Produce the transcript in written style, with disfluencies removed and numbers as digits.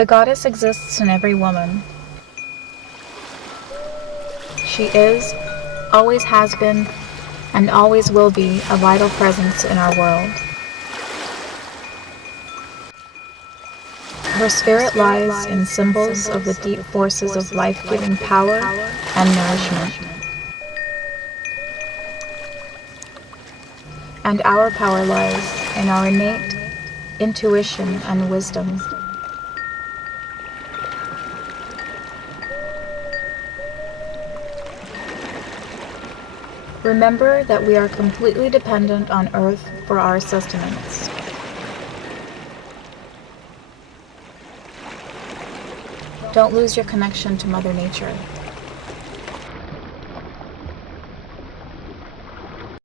The goddess exists in every woman. She is, always has been, and always will be a vital presence in our world. Her spirit lies in symbols of the deep forces of life-giving power and nourishment. And our power lies in our innate intuition and wisdom. Remember that we are completely dependent on Earth for our sustenance. Don't lose your connection to Mother Nature.